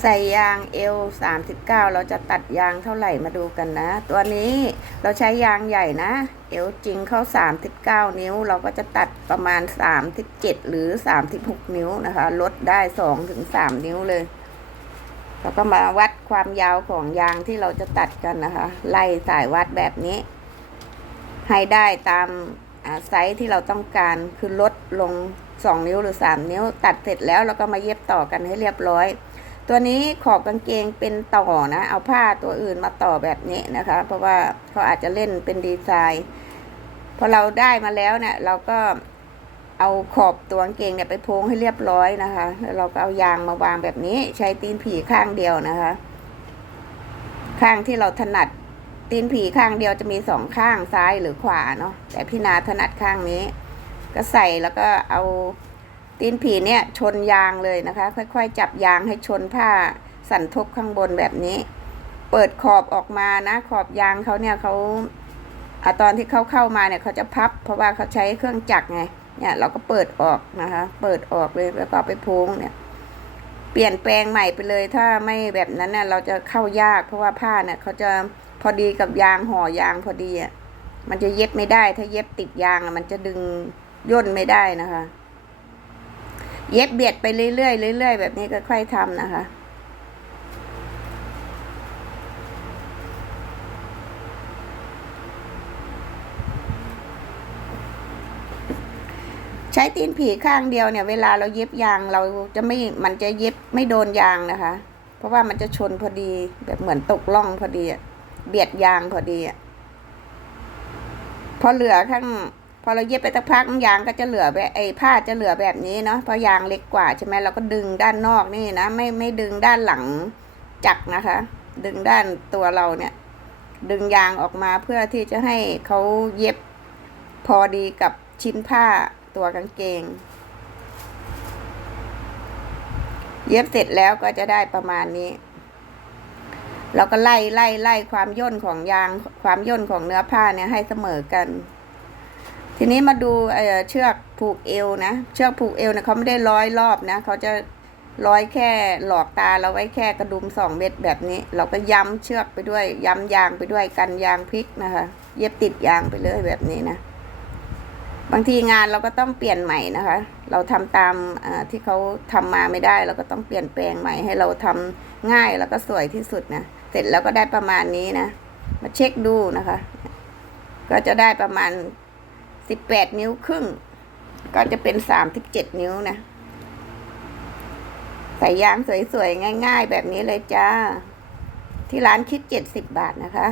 ใส่ยางเอล39 เราจะตัดยางเท่าไหร่มาดูกันนะ ตัวนี้เราใช้ยางใหญ่นะ เอลจริงเข้า 39 นิ้ว เราก็จะตัดประมาณ 37 หรือ 36 นิ้วนะคะ ลดได้2ถึง3นิ้วเลย เราก็มาวัดความยาวของยางที่เราจะตัดกันนะคะ ไล่สายวัดแบบนี้ ให้ได้ตามไซส์ที่เราต้องการคือลดลง 2 นิ้วหรือ 3 นิ้ว ตัดเสร็จแล้วเราก็มาเย็บต่อกันให้เรียบร้อย ตัวนี้ขอบกางเกงเป็นต่อนะ เอาผ้าตัวอื่นมาต่อแบบนี้นะคะ เพราะว่าเขาอาจจะเล่นเป็นดีไซน์พอเราได้มาแล้วเนี่ย เราก็เอาขอบตัวกางเกงเนี่ยไปโพงให้เรียบร้อยนะคะ แล้วเราก็เอายางมาวางแบบนี้ ใช้ตีนผีข้างเดียวนะคะ ข้างที่เราถนัดตีนผีข้างเดียวจะมีสองข้างซ้ายหรือขวาเนาะแต่พี่นาถนัดข้างนี้ ก็ใส่แล้วก็เอา ตีนผีเนี่ยชนยางเลยนะคะ ค่อยๆ จับยางให้ชนผ้าสันทบข้างบนแบบนี้ เปิดขอบออกมานะ ขอบยางเขาเนี่ยเขาอตอนที่เขาเข้ามาเนี่ยเขาจะพับ เพราะว่าเขาใช้เครื่องจักรไงเนี่ยเราก็เปิดออกนะคะ เปิดออกเลยแล้วก็ไปโพงเนี่ย เปลี่ยนแปลงใหม่ไปเลย ถ้าไม่แบบนั้นเนี่ยเราจะเข้ายาก เพราะว่าผ้าเนี่ยเขาจะพอดีกับยางห่อยางพอดีอะมันจะเย็บไม่ได้ ถ้าเย็บติดยางอะมันจะดึงย่นไม่ได้นะคะ เย็บเบียดไปเรื่อยๆเรื่อยๆแบบนี้ก็ค่อยๆทำนะคะ ใช้ตีนผีข้างเดียวเนี่ย เวลาเราเย็บยางเราจะไม่มันจะเย็บไม่โดนยางนะคะ เพราะว่ามันจะชนพอดีแบบเหมือนตกล่องพอดีเบียดยางพอดีอะพอเหลือข้าง พอเราเย็บไปสักพักยางก็จะเหลือแบบไอ้ผ้าจะเหลือแบบนี้เนาะเพราะยางเล็กกว่าใช่ไหมเราก็ดึงด้านนอกนี่นะไม่ไม่ดึงด้านหลังจักรนะคะ ดึงด้านตัวเราเนี่ย ดึงยางออกมาเพื่อที่จะให้เขาเย็บพอดีกับชิ้นผ้าตัวกางเกง เย็บเสร็จแล้วก็จะได้ประมาณนี้เราก็ไล่ไล่ไล่ความย่นของยางความย่นของเนื้อผ้าเนี่ยให้เสมอกัน ทีนี้มาดูเอ่อเชือกผูกเอวนะ เชือกผูกเอวเนี่ยเขาไม่ได้ร้อยรอบนะเขาจะร้อยแค่หลอกตาเราไว้แค่กระดุมสองเม็ดแบบนี้ เราก็ย้ำเชือกไปด้วย ย้ำยางไปด้วยกันยางพลิกนะคะ เย็บติดยางไปเลยแบบนี้นะ บางทีงานเราก็ต้องเปลี่ยนใหม่นะคะ เราทำตามที่เขาทำมาไม่ได้ เราก็ต้องเปลี่ยนแปลงใหม่ให้เราทำง่ายแล้วก็สวยที่สุดนะเสร็จแล้วก็ได้ประมาณนี้นะ มาเช็คดูนะคะ ก็จะได้ประมาณ สิบแปดนิ้วครึ่ง ก็จะเป็นสามสิบเจ็ดนิ้วนะ ใส่ยางสวยๆ ง่าย ๆ แบบนี้เลยจ้า ที่ร้านคิดเจ็ดสิบบาทนะคะ